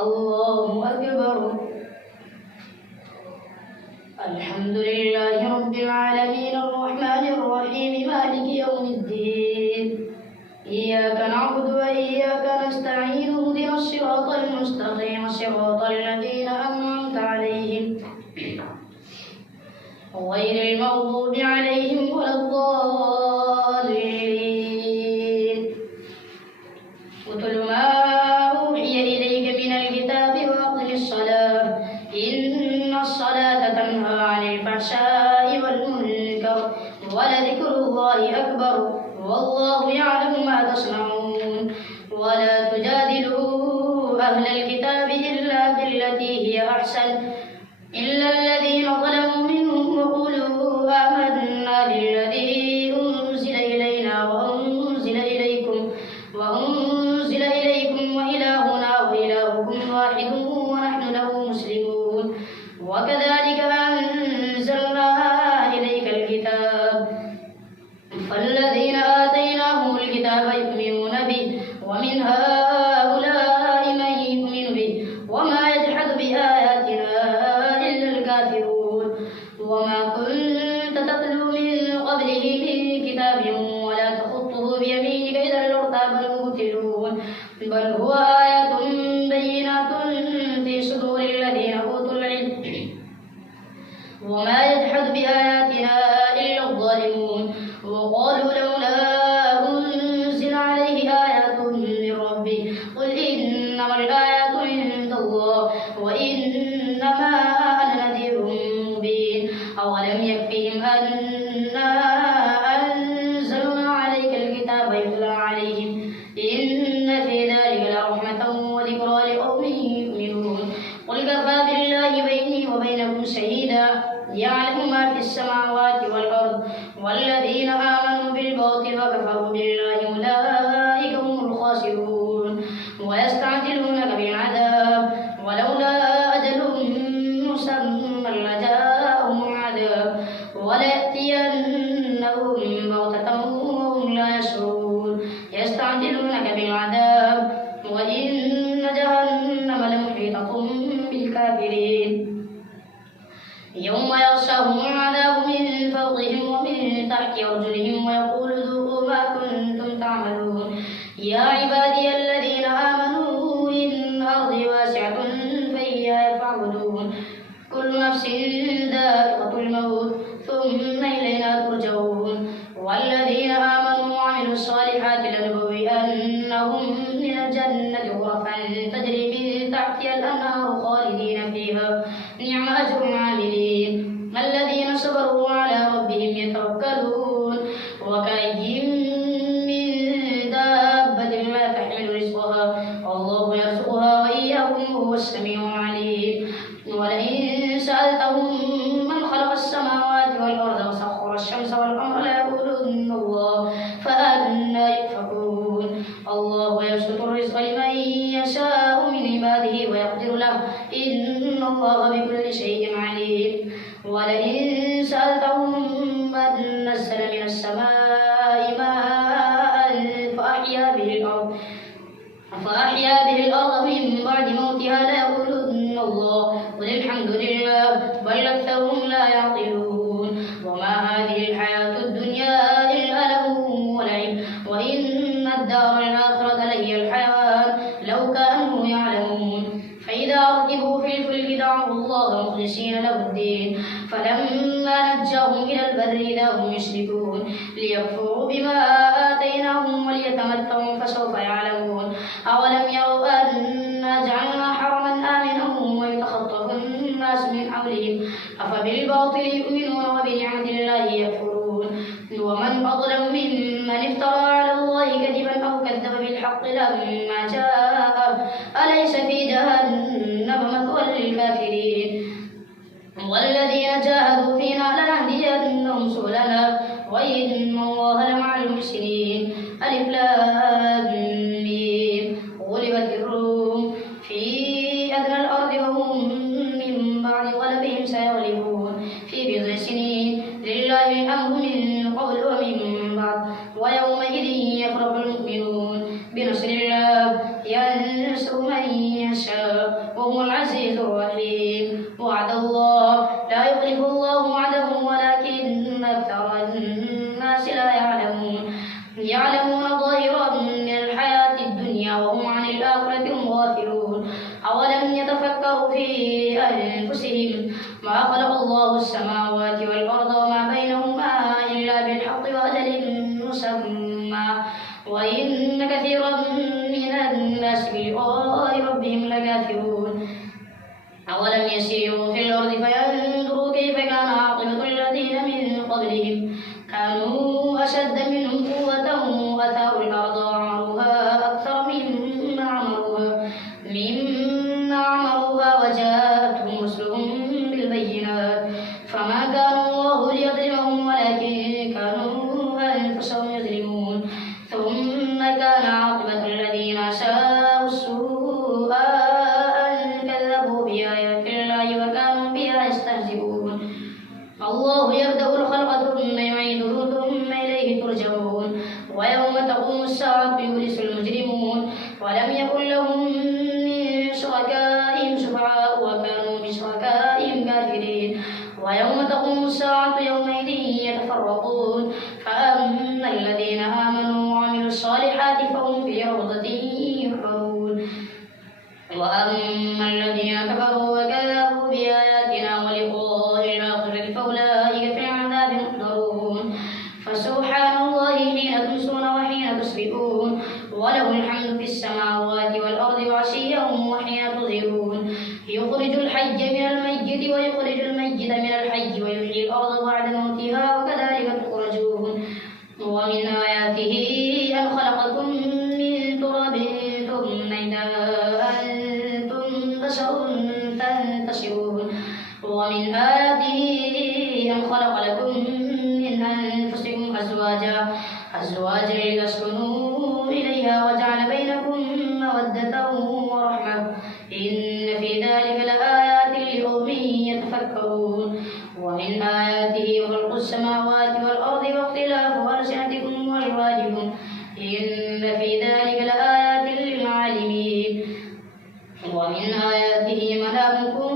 الله أكبر. الحمد لله رب العالمين الرحمن الرحيم مالك يوم الدين. إياك نعبد وإياك نستعين اهدنا الصراط المستقيم صراط الذين أنعمت عليهم غير المغضوب عليهم ولا الضالين. اتل ما أوحي إليك من الكتاب وأقم الصلاة إن الصلاة تنهى عن الفحشاء والمنكر ولذكر الله أكبر والله يعلم ما تصنعون. ولا تجادلوا أهل الكتاب إلا بالتي هي أحسن إلا الذين ظلموا منهم وقولوا آمنا بالذي أنزل إلينا وأنزل إليكم وإلهنا وإلهكم واحد ونحن له مسلمون. وكذلك أنزلنا إليك الكتاب فالذين آتيناهم الكتاب يؤمنون به ومن هؤلاء من يؤمن به وما يجحد بآياتنا إلا الكافرون. وما كنت تتلو من قبله من كتاب ولا تخطه بيمينك إذا لارتاب المبطلون بل هو آيات بينات في صدور الذين أوتوا العلم وما يجحد بآياتنا إلا الظالمون. وقالوا لولا أنزل عليه آيات من ربه قل إنما الآيات عند الله وإنما أنا نذير مبين. أولم يكفهم أنا أنزلنا عليك الكتاب يتلى عليهم إن في ذلك لرحمة وذكرى لقوم يؤمنون. قل كفى بالله بيني وبينكم شهيدا يعلم ما في السماوات والأرض والذين آمنوا بالباطل وكفروا بالله أولئك هم الخاسرون. ويستعجلونك بالعذاب ولولا أجل مسمى لجاءهم العذاب وليأتينهم بغتة وهم لا يشعرون. يستعجلونك بالعذاب وإن جهنم لمحيطة بالكافرين. يوم يغشاهم العذاب من فوقهم ومن تحت أرجلهم ويقول ذوقوا ما كنتم تعملون. يا عبادي الذين آمنوا إن أرضي واسعة فإياي فاعبدون. كل نفس ذائقة الموت ثم إلينا ترجعون. والذين آمنوا وعملوا الصالحات لنبوئنهم من الجنة غرفا تجري من تحتها الأنهار خالدين فيها نعم أجر العاملين الذين صبروا على ربهم يتوكلون. وكأين من دابة لا تحمل رزقها الله يرزقها وإياكم وهو السميع العليم. ولئن سألتهم من خلق السماوات والأرض وسخر الشمس والقمر ليقولن الله فأنى يؤفكون. الله يبسط الرزق لمن يشاء من عباده ويقدر له إن الله بكل شيء عليم. ولئن سألتهم من نزل من السماء ماء فأحيا به الأرض من بعد موتها ليقولن الله قل الحمد لله بل أكثرهم لا يعقلون. وما هذه الحياة الدنيا إلا لهو ولعب وإن الدار الآخرة لهي الحيوان لو كانوا يعلمون. فإذا ركبوا في الفلك دعوا الله مخلصين له الدين فلما نجاهم إلى البر إذا هم يشركون ليكفروا بما آتيناهم وليتمتعوا فسوف يعلمون. أولم يروا أنا جعلنا حرما آمنا ويتخطف الناس من حولهم أفبالباطل يؤمنون وبنعمة الله يكفرون. ومن أظلم ممن افترى على الله كذبا أو كذب بالحق لما جاءه أليس في جهنم مثوى للكافرين. والذين جاهدوا فينا لنهدينهم سبلنا وإن الله لمع المحسنين. ألف لام ميم. غلبت الروم في أدنى الأرض وهم من بعد غلبهم سيغلبون في بضع سنين لله الأمر من قبل ومن بعد ويومئذ يفرح المؤمنون بنصر الله ينصر من يشاء وهو العزيز الرحيم. وعد الله لا يخلف الله وعده ولكن أكثر الناس لا يعلمون. يعلمون ظاهرا من الحياة الدنيا وهم عن الآخرة هم غافلون. أولم يتفكروا في أنفسهم ما خلق الله السماوات والأرض وما بينهما إلا بالحق وأجل مسمى وإن كثيرا من الناس بلقاء ربهم لكافرون. أولم يسيروا في الأرض فينظروا كيف كان عاقبة الذين من قبلهم كانوا أشد منهم قوة وأثاروا الأرض وعمروها أكثر مما عمروها وجاءتهم رسلهم بالبينات فما كان الله ليظلمهم ولكن كانوا أنفسهم يظلمون. ثم كان عاقبة الذين أساءوا السوء أن كذبوا بآيات الله وكانوا بها يستهزئون. الله يبدأ الخلق ثم يعيده ثم إليه ترجعون. ويوم تقوم الساعة يبلس المجرمون ولم يكن لهم من شركائهم شفعاء وكانوا بشركائهم كافرين. ويوم تقوم الساعة يومئذ يتفرقون فأما الذين آمنوا وعملوا الصالحات فهم في روضة يحبرون وأما الذين كفروا وكذبوا بآياتنا ولقاء الآخرة فأولئك في العذاب محضرون. فسبحان الله حين تمسون وحين تصبحون وله الحمد في السماوات والأرض وعشيا وحين تظهرون. يخرج الحي من الميت ويخرج الميت من الحي ويحيي الأرض بعد موتها وكذلك تخرجون. ومن آياته أن خلقكم من تراب ثم إذا أنتم بشر تنتشرون. ومن آياته أن خلق لكم من أنفسكم أزواجا لتسكنوا إليها وجعل بينكم مودة ورحمة إن في ذلك لآيات لقوم يتفكرون. ومن آياته خلق السماوات والأرض واختلاف ألسنتكم وألوانكم إن في ذلك لآيات للعالمين. ومن آياته منامكم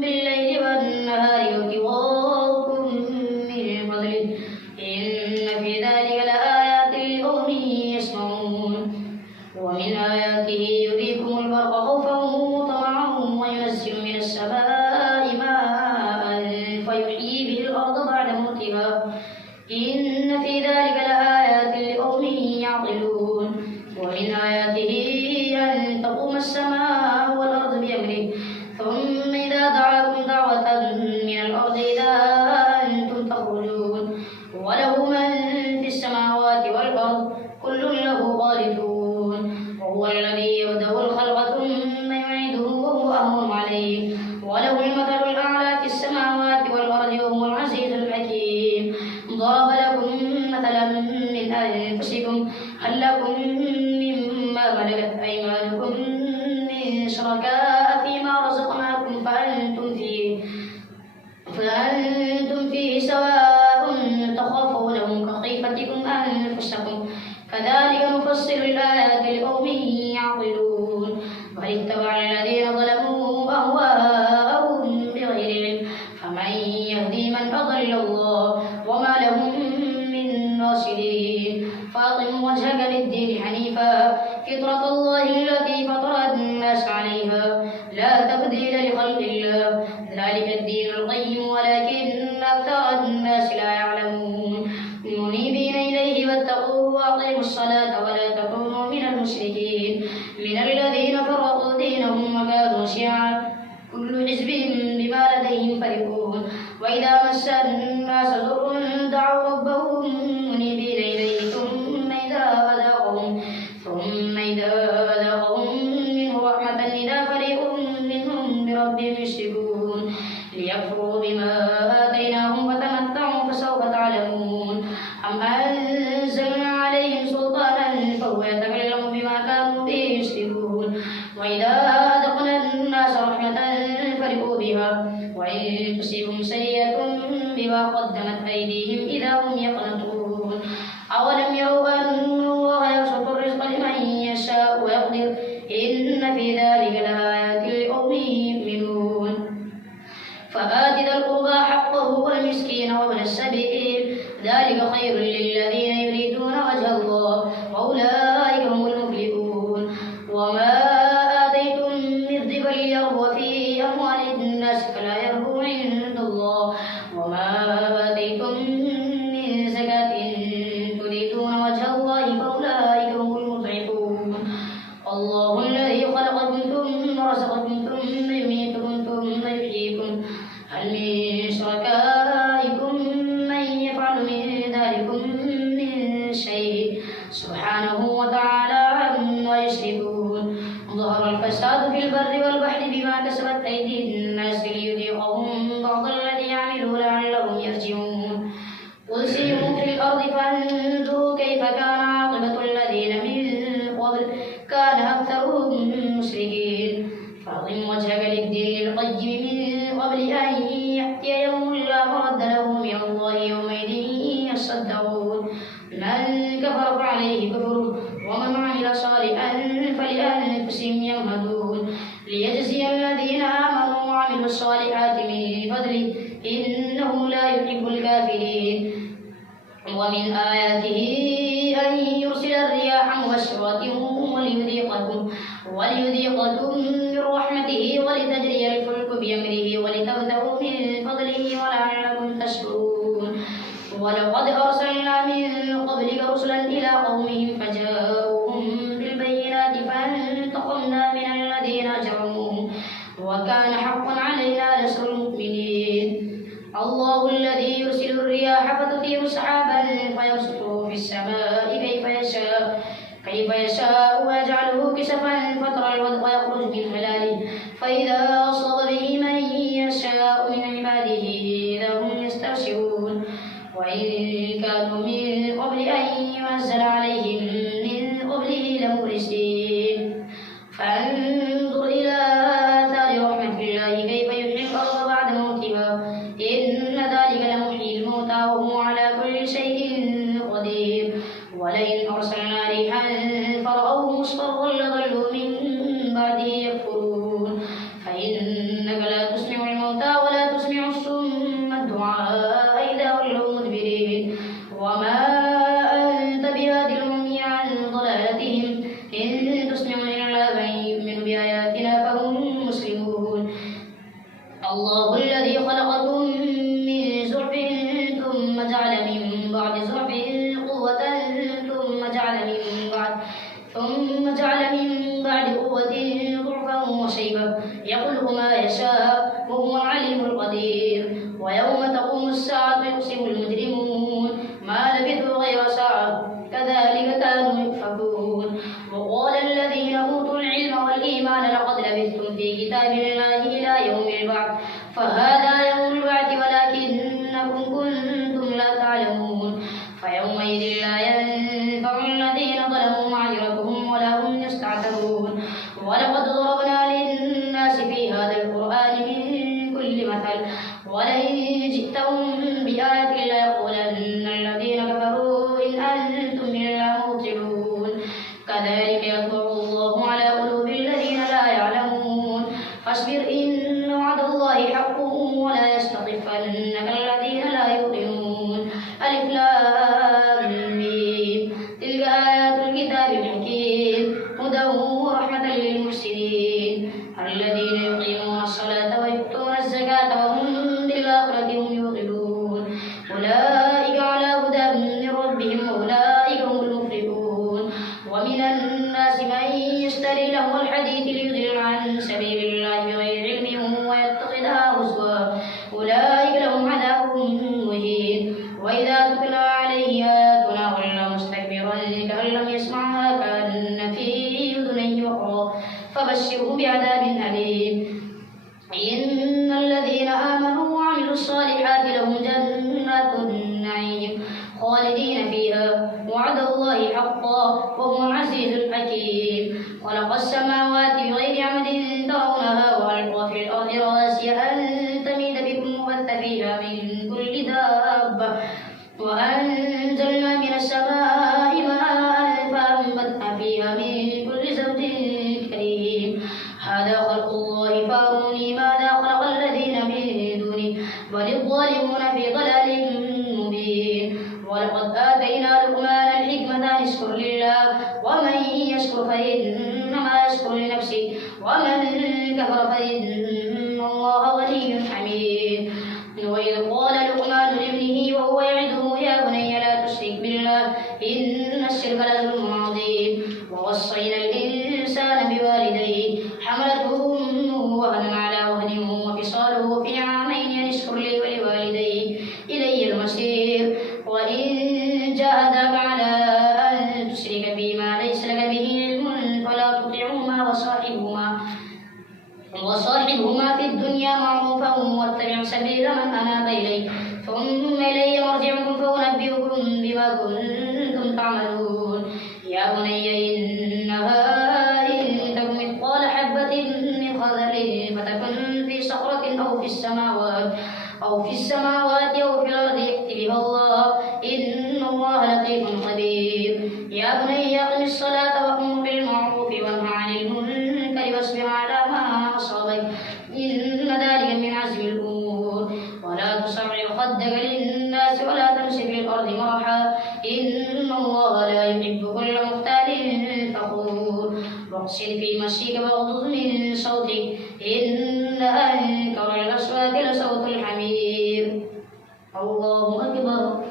بالليل والنهار وابتغاؤكم من فضله إن في ذلك لآيات لقوم يسمعون. ومن آياته يريكم البرق خوفا وطمعا وينزل من السماء ماء فيحيي به الأرض بعد موتها إن في ذلك لآيات لقوم يعقلون. ومن آياته أن تقوم السماء والأرض بأمره ثم إذا دعاكم دعوة من الأرض إذا أنتم تخرجون. وله من في السماوات والأرض كل له قانتون. وهو الذي يبدأ الخلق ثم يعيده وهو أهون عليه وله المثل الأعلى في السماوات والأرض وهو العزيز الحكيم. ضرب لكم مثلا من أنفسكم هل لكم مما ملكت أيمانكم من شركاء فيما رزقناكم فأنتم فيه سواء تخافونهم كخيفتكم أنفسكم كذلك نفصل الآيات لقوم يعقلون. بل اتبع الذين ظلموا أهواءهم بغير علم فمن يهدي من أضل الله وما لهم من ناصرين. فأقم وجهك للدين حنيفا فطرة الله التي فطر الناس عليها لا تبديل لخلق الله ذلك الدين القيم ولكن أكثر الناس لا يعلمون. منيبين إليه واتقوه وأقيموا الصلاة ولا تكونوا من المشركين من الذين فرقوا دينهم وكانوا شيعا كل حزب بما لديهم فرحون. وإذا مس الناس ضر دعوا ربهم منيبين إليه ثم إذا أذاقهم منه رحمة إذا فريق منهم بربهم يشركون ليكفروا بما آتيناهم وتمتعوا فسوف تعلمون. أم أنزلنا عليهم سلطانا فهو يتكلم بما كانوا به يشركون. وإذا أذقنا الناس رحمة فرحوا بها وإن تصبهم سيئة بما قدمت أيديهم إذا هم يقنطون. أولم يروا أن الله يبسط الرزق لمن يشاء ويقدر إن في ذلك لآيات لقوم يؤمنون فآت ذا القربى حقه والمسكين وابن السبيل ذلك خير للذين يريدون وجه الله وأولئك هم المفلحون وما آتيتم من ربا ليربو في أموال الناس فلا يربو عند الله وما آتيتم من زكاة تريدون وجه الله فأولئك هم المضعفون الله الذي خلقكم ثم رزقكم ثم يميتكم ثم يحييكم هل من شركائكم من يفعل من ذلكم من شيء سبحانه وتعالى عما يشركون ظهر الفساد في البر والبحر بما كسبت أيدي الناس ليذيقهم بعض الذي عملوا لعلهم يرجعون قل سيروا في الأرض فانظروا كيف كان عاقبة الذين من قبل كان أكثرهم مشركين فأقم وجهك للدين القيم من قبل أن يأتي يوم لا مرد له من الله يومئذ يصدقون من كفر فعليه كفره ومن عمل صالحا فلأنفسهم يمهدون ليجزي الذين آمنوا وعملوا الصالحات من فضله إنه لا يحب الكافرين ومن آياته أن يرسل الرياح مبشرات وليذيقكم من رحمته ولتجري الفلك بأمره ولتبتغوا من فضله ولعلكم تشكرون ولقد أرسلنا من قبلك رسلا إلى قومهم فجاءوهم بالبينات فانتقمنا من الذين أجرموا وكان حقا علينا نصر المؤمنين الله الذي يرسل الرياح فتثير سحابا فيبسطه في السماء كيف يشاء ويجعله كسفا فترى الودق يخرج من خلاله فإذا أصاب به من يشاء من عباده إذا هم يستبشرون وإن كانوا من قبل أن ينزل عليهم من قبله لمبلسين فانظر إلى آثار رحمة الله كيف يحيي الأرض بعد موتها إن ذلك لمحيي الموتى وهو على كل شيء قدير ولئن أرسلنا ريحا فرأوه مصفرا لظلوا من بعده يكفرون فإنك لا تسمع الموتى ولا تسمع الصم الدعاء إذا ولوا مدبرين وما أنت بهاد العمي عن ضلالتهم إن تسمع إلا من يؤمن بآياتنا فهم مسلمون الله الذي خلقكم من ضعف ثم جعل من بعد ضعف قوة ثم جعل من بعد قوة ضعفا وشيبة يخلق ما يشاء وهو العليم القدير ويوم تقوم الساعة يقسم المجرمون ما لبثوا غير ساعة كذلك كانوا يؤفكون وقال الذين أوتوا العلم والإيمان لقد لبثتم في كتاب الله إلى يوم البعث فهذا يوم البعث ولكنكم كنتم لا تعلمون فيومئذ لا ينفع الذين ظلموا معذرتهم ولا هم يستعتبون ولقد ضربنا للناس في هذا القرآن من كل مثل ولئن جئتهم بآية ليقولن الذين كفروا إن أنتم إلا مبطلون كذلك يطبع الله على قلوب الذين لا يعلمون فاصبر إن وعد الله حق ولا يستخفنك الذين لا يؤمنون ألف لام ميم تلك آيات الكتاب الحكيم هدى ورحمة للمحسنين الذين يقيمون الصلاة ويؤتون الزكاة وهم بالآخرة هم يوقنون أولئك على هدى من ربهم وأولئك هم المفلحون ومن الناس من يشتري لهو الحديث ليضل عن سبيل الله بغير علم ويتخذها هزوا أولئك لهم عذاب مهين وإذا تتلى عليه آياتنا ولى مستكبرا كأن لم يسمعها كأن في أذنيه وقرا فبشره بعذاب أليم إن الذين آمنوا وعملوا الصالحات لهم جنات النعيم خالدين فيها وعد الله حقا وهو العزيز الحكيم خلق السماوات بغير عمد ترونها وألقى في الأرض رواسي أن تميد بكم وبث فيها من كل دابة وأنزلنا من السماء ماء فأنبتنا فيها من كل زوج كريم هذا خلق الله يشكر لنفسه ومن كفر فإن الله غني حميد. وإذ قال لقمان لابنه وهو يعظه يا بني لا تشرك بالله إن الشرك لظلم عظيم. ووصينا الإنسان بوالديه حملته أمه وهنا على وهن وفصاله في عامين أن اشكر لي ولوالديه إلي المصير. وإن جاهداك على أن تشرك بما ليس لك به علم فلا تطعهما وصاحبهما في الدنيا معروفا واتبع سبيل من أناب إلي ثم إلي مرجعكم فأنبئكم بما كنتم تعملون. يا بني إنها إن تك مثقال حبة من خردل فتكن في صخرة أو في السماوات أو في الأرض يأت بها الله إن الله لطيف خبير. يا بني أقم الصلاة وأمر بالمعروف وانه عن المنكر واصبر على ما أصابك إن ذلك من عزم الأمور. ولا تصعر خدك للناس ولا تمش في الأرض مرحا إن الله لا يحب كل مختال فخور. واقصد في مشيك واغضض من صوتك إن أنكر الأصوات لصوت الحمير. الله أكبر.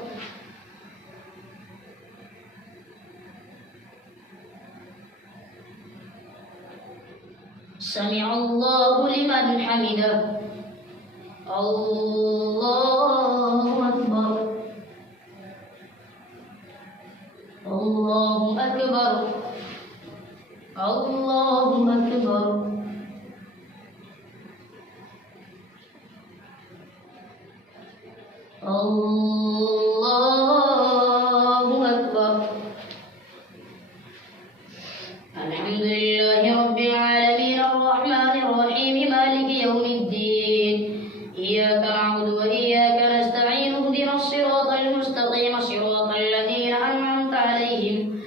سمع الله لمن حمده. الله أكبر. الله أكبر. الله أكبر. الله أكبر. الحمد لله رب العالمين الرحمن الرحيم مالك يوم الدين إياك نعبد وإياك نستعين اهدنا الصراط المستقيم صراط الذين أنعمت عليهم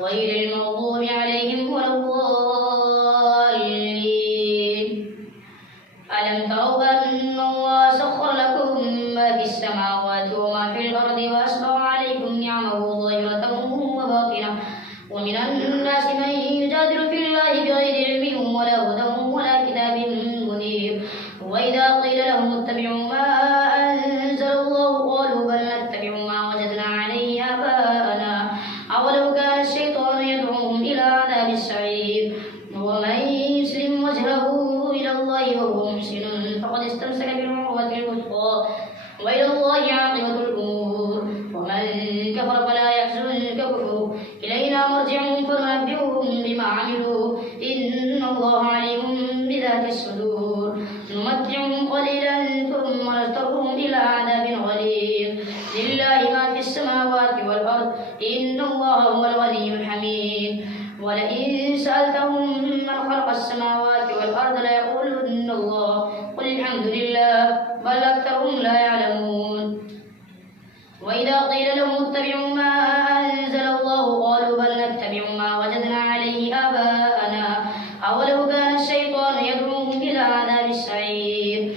غير المغضوب عليهم ولا الضالين. ألم تروا أن الله سخر لكم ما في السماوات وما في الأرض وأسبغ عليكم نعمه ظاهرة وباطنة ومن الناس من يجادل في الله بغير علم ولا هدى ولا كتاب منير. وإذا قيل لهم اتبعوا ما أنزل الله قالوا بل نتبع ما وجدنا عليه آباءنا أولو كان الشيطان يدعوهم إلى عذاب السعير. ومن يسلم وجهه إلى الله وهو محسن فقد استمسك بالعروة الوثقى وإلى الله عاقبة الأمور. ومن كفر فلا يحزنك كفره إلينا مرجعهم فننبئهم بما عملوا إن الله عليم بذات الصدور. نمتعهم قليلا ثم نضطرهم إلى عذاب غليظ. لله ما في السماوات والأرض إن الله هو الغني الحميد. ولئن سألتهم من خلق السماوات والأرض ليقولن الله قل الحمد لله بل أكثرهم لا يعلمون. وإذا قيل لهم اتبعوا ما أنزل الله قالوا بل نتبع ما وجدنا عليه آباءنا أولو كان الشيطان يدعوهم إلى عذاب السعير.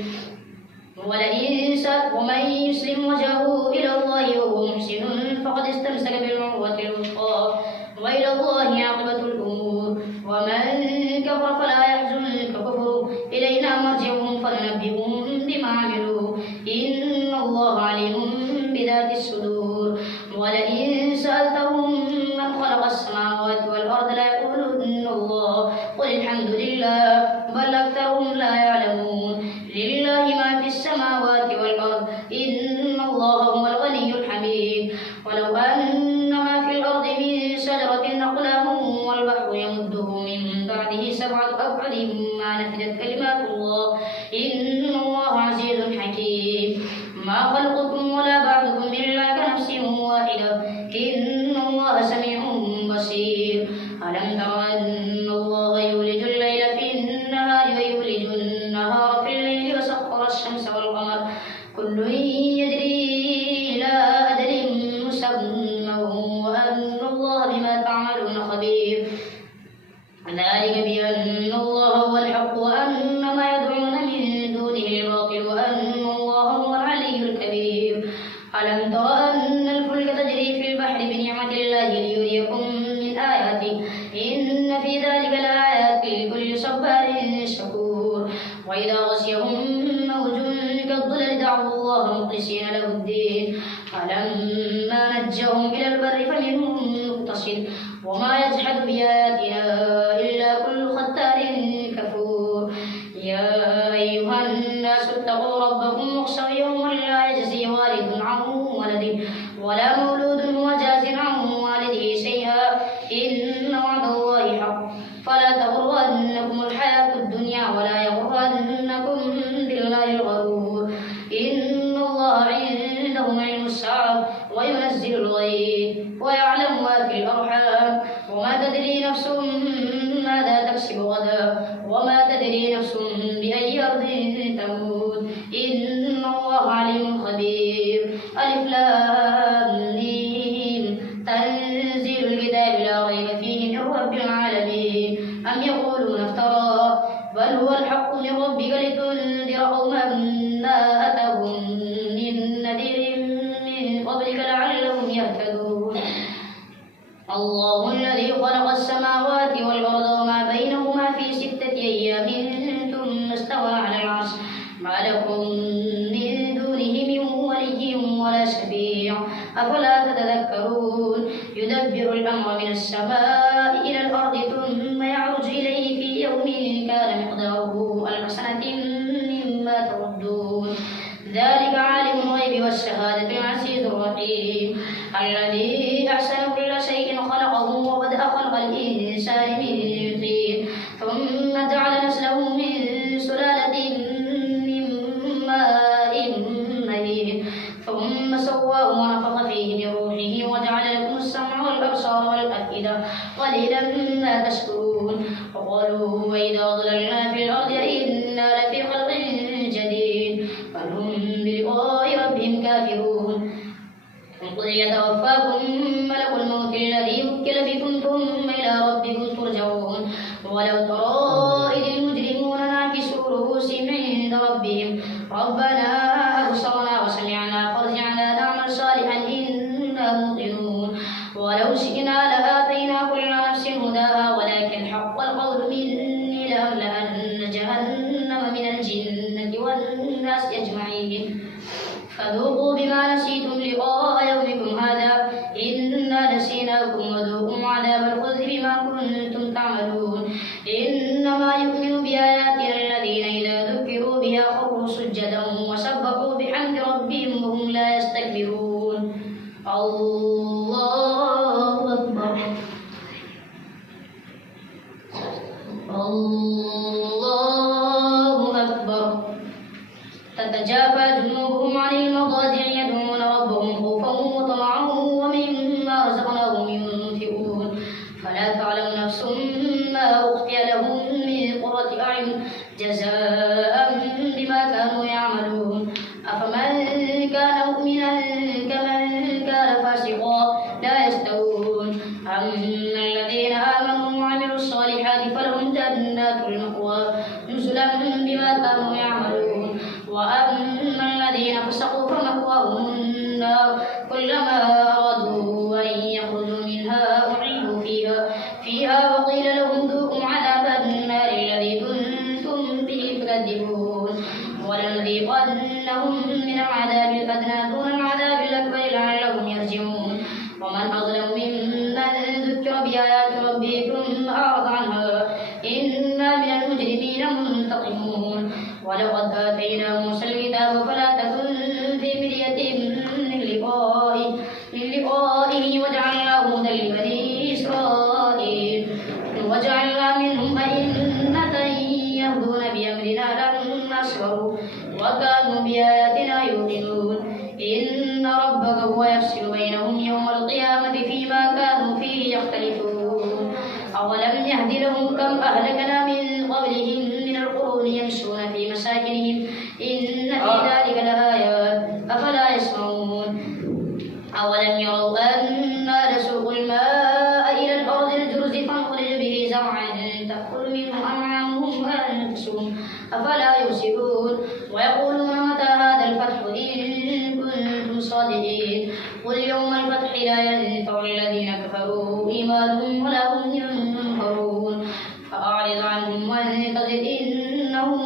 ومن يسلم وجهه إلى الله وهو محسن فقد استمسك بالعروة الوثقى وإلى الله عاقبة الأمور. ومن كفر فلا يحزنك كفره إلينا مرجعهم فننبئهم بما عملوا إن الله عليم بذات الصدور. ولئن سألتهم من خلق السماوات والأرض ليقولن الله قل الحمد لله بل أكثرهم لا يعلمون. لله ما في السماوات والأرض إن الله هو الغني الحميد. ولو أن ما في الأرض من شجرة أقلام والبحر يمده من بعده سبعة أبحر ما نفدت كلمات الله إن الله عزيز حكيم. ما خلقكم ولا بعثكم إلا كنفس واحدة إن الله سميع بصير. ألم تر أن الله يولج الليل في النهار ويولج النهار في الليل وسخر الشمس والقمر كل يجري إلى أجل مسمى وأن الله بما تعملون خبير. ذلك بأن الله هو الحق وأن ما يدعون من دونه الباطل وأن الله هو العلي الكبير. ألم تر أن الفلك تجري في البحر بنعمة الله ليريكم من آياته إن في ذلك لآيات وإذا غشيهم موج كالظلل دعوا الله مخلصين له الدين فلما نجهم إلى البر فمنهم مقتصد وما يجحد بآياتنا إلا كل ختار كفور يا أيها الناس اتقوا ربكم واخشوا يوما لا يجزي والد عن ولده ولا مولود هو جاز عن والده شيئا إن وعد الله حق فلا تغرنكم الحياة الدنيا ولا يغرنكم بالله الغرور إن الله عنده علم الساعة وينزل الغيث ويعلم ما في الأرحام وما تدري نفس ماذا تكسب غدا وما تدري نفس بأي أرض تموت إن الله عليم خبير ألف لام ميم تنزيل الكتاب لا ريب فيه من رب العالمين أم يقولون افترى بل هو الحق من ربك لتنذر قوما ما أتاهم من نذير من قبلك لعلهم يهتدون الله الذي خلق السماوات والأرض وما بينهما في 6 أيام ثم استوى على العرش ما لكم من دونه من ولي ولا شفيع أفلا تتذكرون يدبر الأمر من السماء إلى الأرض ثم يعرج إليه في يوم كان مقداره 1000 سنة مما تعدون ذلك عالم الغيب والشهادة العزيز الرحيم الذي أحسن كل شيء خلقه وبدأ خلق الإنسان من طين ثم جعل نسله من سلالة من ماء مهين ثم سواه ونفخ فيه من روحه وجعل لكم السمع والأبصار والأفئدة قليلا ما تشكرون وقالوا وإذا ضللنا في الأرض إنا لفي خلق جديد بل هم بلقاء ربهم كافرون قل يتوفاكم ملك الموت الذي وكل بكم ثم إلى ربكم ترجعون ولو ترى إذ المجرمون ناكسوا رؤوسهم عند ربهم ربنا أبصرنا وسمعنا فارجعنا نعمل صالحا إنا موقنون ولو شئنا لآتينا كل نفس هداها ولكن حق القول مني لأملأن جهنم من الجنة والناس أجمعين فذوقوا بما نسيتم لقاء يومكم هذا إنا نسيناكم وذوقوا عذاب الخزي بما كنتم تعملون إنما يؤمن بآياتنا الذين إذا ذكروا بها خروا سجدا وسبحوا بحمد ربهم وهم لا يستكبرون الله أكبر الله أكبر تتجافى جنوبهم عن المضاجع يدعون ربهم خوفا وطمعا ومما رزقناهم ينفقون فلا تعلم نفس ما أخفي لهم من قرة أعين جزاء بما كانوا يعملون أفمن كان مؤمنا كمن كان فاسقا لا يستوون أما الذين آمنوا وعملوا الصالحات فلهم جنات المأوى نزلا بما كانوا يعملون وأما الذين فسقوا فمأواهم النار كلما أرادوا أن يخرجوا منها أعيدوا فيها وقيل لهم ذوقوا عذاب النار الذي كنتم به تكذبون ولنذيقنهم من العذاب الأدنى دون العذاب الأكبر لعلهم يرجعون ومن أظلم ممن ذكر بآيات ربه ثم أعرض عنها إنا من المجرمين منتقمون ولقد آتينا موسى الكتاب فلا تكن في مرية من لقائه وجعلناه هدى لبني إسرائيل وجعلنا منهم أئمة يهدون بأمرنا لما صبروا وكانوا بآياتنا يوقنون إن ربك هو يفصل بينهم يوم القيامة فيما كانوا فيه يختلفون أولم يهد لهم كم أهلكنا من قبلهم من القرون يمشون في مساكنهم إن في ذلك لآيات أفلا يسمعون أولم يروا أنا نسوق الماء إلى الأرض الجرز فنخرج به زرعا تأكل منه أنعامهم وأنفسهم أفلا يبصرون ويقولون متى هذا الفتح إن كنتم صادقين قل يوم الفتح لا ينفع الذين كفروا إيمانهم ولا هم ينفرون فأعرض عنهم وانتظر إنهم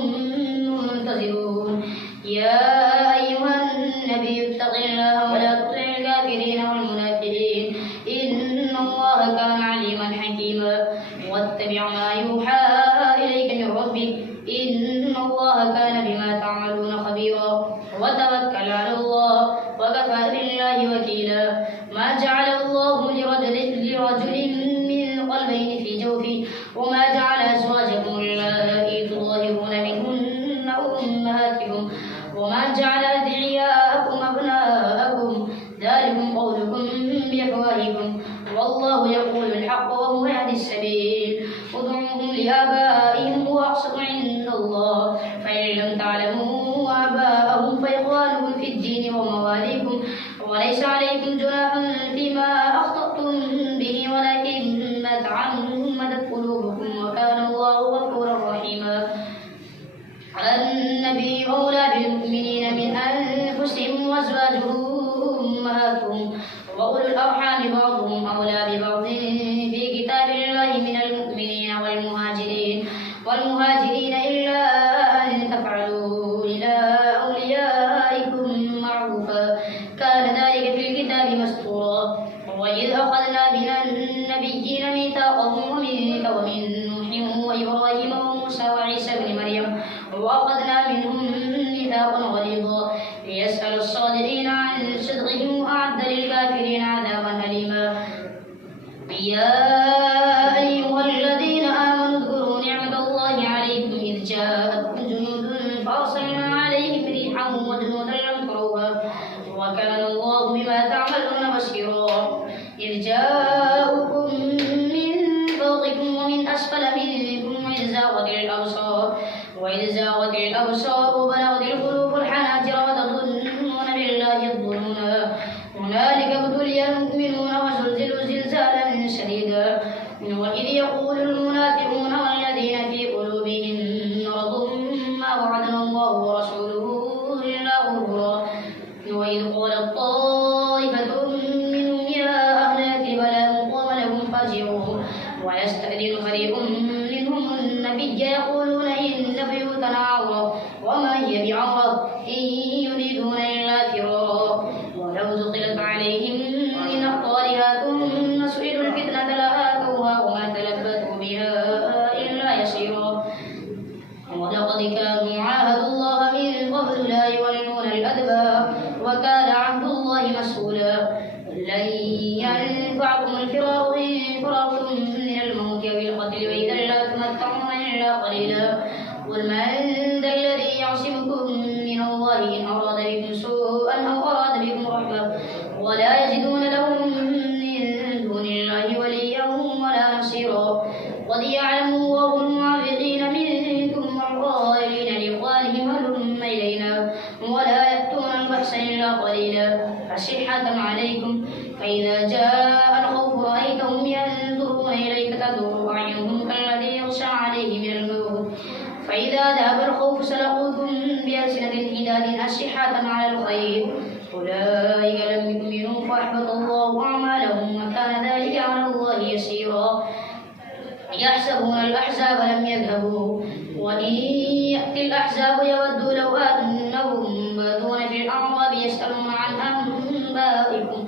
منتظرون. يا أيها النبي اتق الله ولا تطع الكافرين والمنافقين إن الله كان عليما حكيما. واتبع ما يوحى إليك من ربك إن الله كان بما تعملون خبيرا. وتوكل على الله وكفى بالله وكيلا. ما جعل الله لرجل من قلبين في جوفه وما جعل أزواجكم اللائي تظاهرون منهن أمهاتكم وما جعل أدعياءكم أبناءكم ذلكم قولكم بأفواهكم والله يقول الحق وهو يهدي السبيل. ادعوهم لآبائهم هو أقسط عند الله فإن لم تعلموا آباءهم فإخوانكم في الدين ومواليكم وليس عليكم جناح فيما أخطأتم به ولكن ما تعمدت قلوبكم وكان الله غفورا رحيما. النبي أولى بالمؤمنين من أنفسهم وأزواجه أمهاتهم وأولو الأرحام بعضهم أولى ببعض في كتاب الله من المؤمنين والمهاجرين إلا أن تفعلوا إلى أوليائكم معروفا كان ذلك في الكتاب مسطورا. وإذ أخذنا من النبيين ميثاقهم ومنك ومن نوح وإبراهيم وموسى وعيسى بن مريم وأخذنا منهم ميثاقا غليظا ليسأل الصادقين عن صدقهم وأعد للكافرين عذابا أليما. يا أيها الذين آمنوا اذكروا نعمة الله عليكم إذ جاءتكم جنود فأرسلنا عليهم ريحا وجنودا لم تروها وكان الله بما تعملون بصيرا. إذ جاءوكم من فوقكم ومن أسفل منكم وإذ زاغت الأبصار وبلغت القلوب الحناجر وتظنون بالله الظنونا هنالك ابتلي المؤمنون وزلزلوا زلزالا شديدا. وإذ يقول المنافقون والذين في قلوبهم مرض ما وعدنا الله ورسوله إلا غرورا. وإذ قالت طائفة منهم يا أهل يثرب لا مقام لكم فارجعوا ويستأذن فريق منهم النبي يقولون إن بيوتنا عورة وما هي بعورة إن يريدون إلا فرارا. ولو دخلت عليهم من أقطارها ثم سئلوا الفتنة لآتوها وما تلبثوا بها إلا يسيرا. ولقد كانوا عاهدوا الله من قبل لا يولون الأدبار وكان عهد الله مسؤولا. لن ينفعكم الفرار إن فررتم من الموت أو القتل وإذا لا تمتعون إلا قليلا. قل من ذا الذي يعصمكم من الله إن أراد بكم سوءا أو أراد بكم رحمة ولا يجدون لهم من دون الله وليا ولا نصيرا. قد يعلم الله المعوقين منكم والقائلين لإخوانهم هلم إلينا ولا يأتون البأس إلا قليلا أشحة عليكم فإذا جاء الخوف رأيتهم ينظرون إليك تدور أعينهم كالذي يغشى عليه من الموت فإذا ذهب الخوف سلقوكم بألسنة حداد أشحة على الخير أولئك لم يؤمنوا فأحبط الله أعمالهم وكان ذلك على الله يسيرا. يحسبون الأحزاب لم يذهبوا وإن يأتي الأحزاب يودوا لو أنهم بادون في الأعراب يسألون عن أنبائكم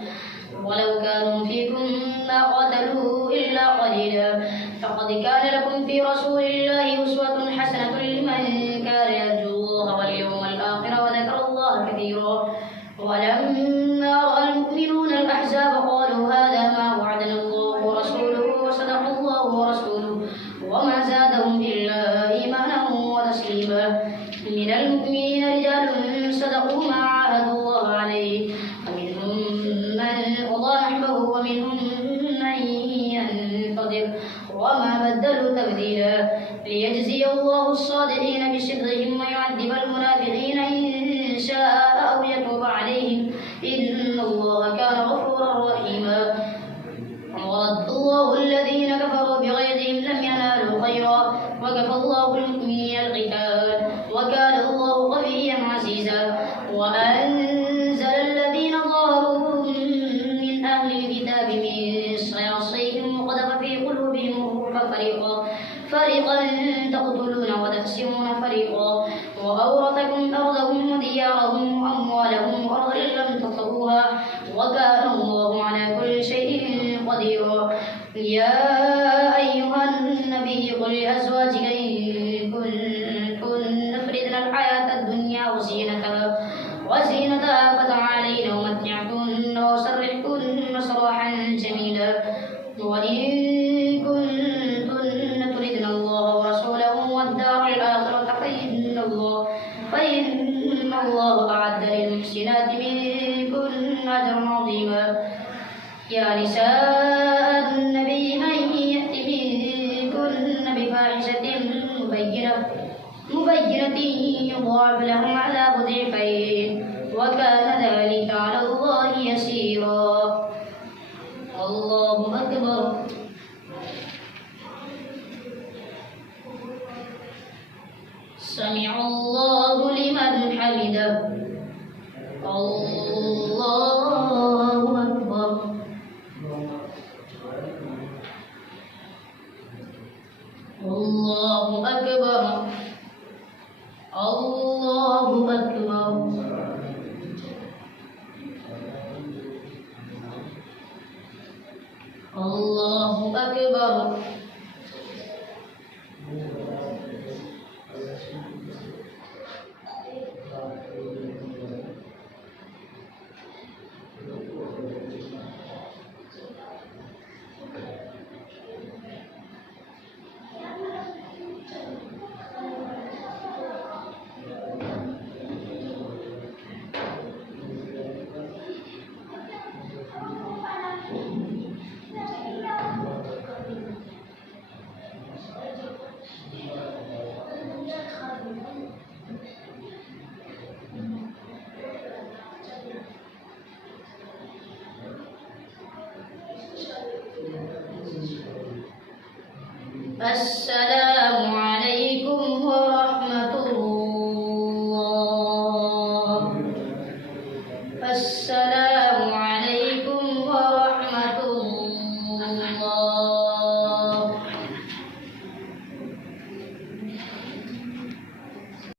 ولو كانوا فيكم ما قاتلوا إلا قليلا. فقد كان لكم في رسول الله أسوة حسنة لمن كان يرجو الله واليوم الآخر وذكر الله كثيرا. ولما رأى المؤمنون الأحزاب قالوا هذا ما وعدنا الله ورسوله وصدق الله ورسوله وما زادهم إلا إيمانا وتسليما. من المؤمنين رجال صدقوا ما عاهدوا الله عليه فمنهم من قضى نحبه ومنهم من ينتظر وما بدلوا تبديلا. ليجزي الله الصادقين بصدقهم ويعذب المنافقين إن شاء أو يتوب عليهم إن الله كان غفورا رحيما. ورد الله الذين كفروا بغيظهم لم ينالوا خيرا وكفى الله المؤمنين القتال وكان الله قويا عزيزا. وأنزل الذين ظاهروهم من أهل الكتاب من صياصيهم وقذف في قلوبهم الرعب فريقا تقتلون وتقسمون فريقا وأورثكم أرضهم وديارهم وأموالهم وأرضا لم تطئوها وكان الله على كل شيء قديرا. يا أيها النبي قل لأزواجك إن كنتن تردن الحياة الدنيا وزينتها فتعالين أمتعكن وأسرحكن سراحا جميلا. وإن كنتن تردن الله ورسوله والدار الآخرة فإن الله أعد للمحسنات منكن أجرا عظيما. يا نساء النبي من يأت منكن بفاحشة مبينة يضاعف لهم عذاب ضعفين وكان ذلك على الله يسيرا. الله أكبر. سمع الله لمن حمده. الله أكبر. الله أكبر. الله أكبر. الله أكبر. السلام عليكم ورحمة الله.